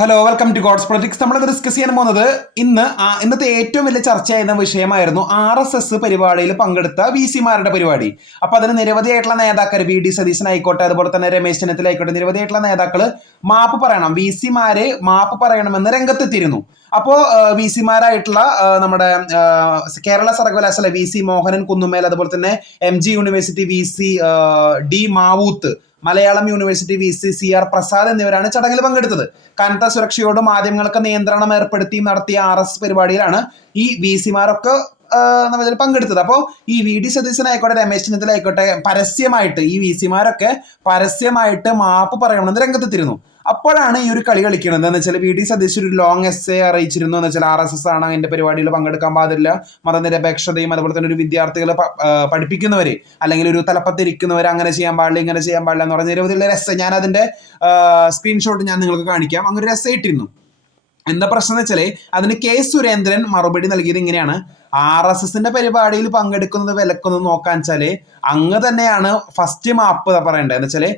Hello welcome to God's politics. നമ്മൾ discuss ചെയ്യാൻ പോകുന്നത് ഇന്നത്തെ ഏറ്റവും വലിയ ചർച്ചയായിരുന്ന വിഷയമായിരുന്നു RSS പരിപാടിയിൽ പങ്കെടുത്ത VC-മാരുടെ പരിപാടി. അപ്പൊ അതിന് നിരവധിയായിട്ടുള്ള നേതാക്കൾ, VD സതീശൻ ആയിക്കോട്ടെ, അതുപോലെ തന്നെ രമേശ് ചെന്നിത്തല ആയിക്കോട്ടെ, നിരവധിയായിട്ടുള്ള നേതാക്കൾ മാപ്പ് പറയണം, VC-മാരെ മാപ്പ് പറയണമെന്ന് രംഗത്തെത്തിയിരുന്നു. അപ്പോൾ VC-മാരായിട്ടുള്ള നമ്മുടെ കേരള സർവകലാശാല VC മോഹനൻ കുന്നുമേൽ, അതുപോലെ തന്നെ MG university VC D Mavoothu, Malayalam university VC CR Prasad എന്നിവരാണ് ചടങ്ങിൽ പങ്കെടുത്തത്. കനത്ത സുരക്ഷയോടും മാധ്യമങ്ങൾക്ക് നിയന്ത്രണം ഏർപ്പെടുത്തിയും നടത്തിയ RSS പരിപാടിയിലാണ് ഈ VC-മാരൊക്കെ നമ്മൾ പങ്കെടുത്തത്. അപ്പോൾ ഈ VD സതീശൻ ആയിക്കോട്ടെ, രമേശ് ചെന്നിത്തല ആയിക്കോട്ടെ, പരസ്യമായിട്ട് ഈ VC-മാരൊക്കെ പരസ്യമായിട്ട് മാപ്പ് പറയണമെന്ന് രംഗത്തെത്തിയിരുന്നു. അപ്പോഴാണ് ഈ ഒരു കളി കളിക്കുന്നത്. എന്ന് വെച്ചാൽ VD സതീശൻ ഒരു ലോങ് എസ്സേ അറിയിച്ചിരുന്നു. എന്ന് വെച്ചാൽ RSS ആണ് അതിന്റെ പരിപാടിയിൽ പങ്കെടുക്കാൻ പാടില്ല, മതനിരപേക്ഷതയും അതുപോലെ തന്നെ ഒരു വിദ്യാർത്ഥികളെ പഠിപ്പിക്കുന്നവര് അല്ലെങ്കിൽ ഒരു തലപ്പത്തിരിക്കുന്നവർ അങ്ങനെ ചെയ്യാൻ പാടില്ല, ഇങ്ങനെ ചെയ്യാൻ പാടില്ല എന്ന് പറഞ്ഞ നിരവധിയുള്ള എസ്സേ, ഞാൻ അതിന്റെ സ്ക്രീൻഷോട്ട് ഞാൻ നിങ്ങൾക്ക് കാണിക്കാം. അങ്ങനെ ഒരു എസ്സേ ഇട്ടിരുന്നു. എന്താ പ്രശ്നം എന്ന് വെച്ചാല് അതിന് K സുരേന്ദ്രൻ മറുപടി നൽകിയത് ഇങ്ങനെയാണ്: RSSന്റെ പരിപാടിയിൽ പങ്കെടുക്കുന്നത് വിലക്കൊന്നും നോക്കാൻ വെച്ചാല് അങ്ങ് തന്നെയാണ് ഫസ്റ്റ് മാപ്പ് പറയേണ്ടത്. എന്ന് വെച്ചാല്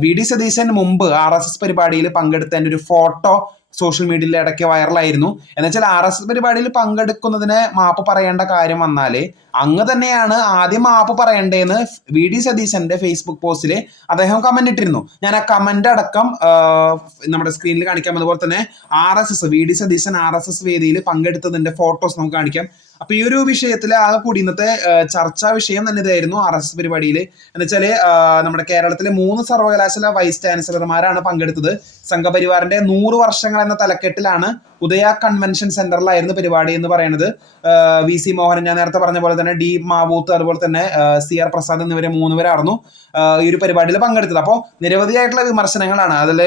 VD സതീശൻ മുമ്പ് RSS പരിപാടിയിൽ പങ്കെടുത്തതിന്റെ ഒരു ഫോട്ടോ സോഷ്യൽ മീഡിയയിൽ ഇടയ്ക്ക് വൈറലായിരുന്നു. എന്ന് വെച്ചാൽ RSS പരിപാടിയിൽ പങ്കെടുക്കുന്നതിന് മാപ്പ് പറയേണ്ട കാര്യം വന്നാല് അങ്ങ് തന്നെയാണ് ആദ്യം മാപ്പ് പറയേണ്ടതെന്ന് VD സതീശന്റെ ഫേസ്ബുക്ക് പോസ്റ്റിൽ അദ്ദേഹം കമന്റ് ഇട്ടിരുന്നു. ഞാൻ ആ കമന്റ് അടക്കം നമ്മുടെ സ്ക്രീനിൽ കാണിക്കാം. അതുപോലെ തന്നെ VD സതീശൻ RSS വേദിയിൽ പങ്കെടുത്തതിന്റെ ഫോട്ടോസ് നമുക്ക് കാണിക്കാം. അപ്പൊ ഈ ഒരു വിഷയത്തിൽ ആകെ കൂടി ഇന്നത്തെ ചർച്ചാ വിഷയം തന്നെ ഇതായിരുന്നു. RSS പരിപാടിയിൽ എന്ന് വെച്ചാല് നമ്മുടെ കേരളത്തിലെ 3 സർവകലാശാല വൈസ് ചാൻസലർമാരാണ് പങ്കെടുത്തത്. സംഘപരിവാറിന്റെ 100 വർഷങ്ങൾ എന്ന തലക്കെട്ടിലാണ് ഉദയ കൺവെൻഷൻ സെന്ററിലായിരുന്നു പരിപാടി എന്ന് പറയുന്നത്. VC മോഹനൻ, ഞാൻ നേരത്തെ പറഞ്ഞ പോലെ തന്നെ D മാവൂത്ത്, അതുപോലെ തന്നെ CR പ്രസാദ് എന്നിവരെ 3 പേരായിരുന്നു ഈ ഒരു പരിപാടിയിൽ പങ്കെടുത്തത്. അപ്പോൾ നിരവധിയായിട്ടുള്ള വിമർശനങ്ങളാണ്. അതിൽ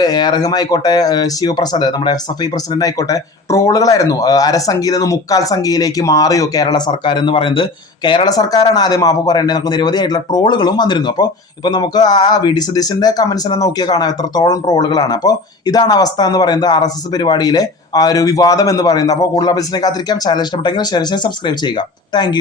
ആയിക്കോട്ടെ, ശിവപ്രസാദ് നമ്മുടെ SFI പ്രസിഡന്റ് ആയിക്കോട്ടെ, ട്രോളുകളായിരുന്നു. അരസംഖ്യയിൽ നിന്ന് മുക്കാൽ സംഖ്യയിലേക്ക് മാറിയോ കേരള സർക്കാർ എന്ന് പറയുന്നത്, കേരള സർക്കാരാണ് ആദ്യം മാപ്പ് പറയേണ്ടത്, നമുക്ക് നിരവധിയായിട്ടുള്ള ട്രോളുകളും വന്നിരുന്നു. അപ്പോൾ ഇപ്പൊ നമുക്ക് ആ VD സതീശന്റെ കമന്റ്സിനെ നോക്കിയാൽ കാണാം എത്രത്തോളം ട്രോളുകളാണ്. അപ്പോൾ ഇതാണ് അവസ്ഥ എന്ന് പറയുന്നത് RSS പരിപാടിയിലെ ആ ഒരു വിവാദം എന്ന് പറയുന്നത്. അപ്പോൾ കൂടുതൽ അപ്ഡേറ്റ്സിനെ കാത്തിരിക്കാം. ചാനൽ ഇഷ്ടപ്പെട്ടെങ്കിൽ ഷെയർ, സബ്സ്ക്രൈബ് ചെയ്യുക. താങ്ക്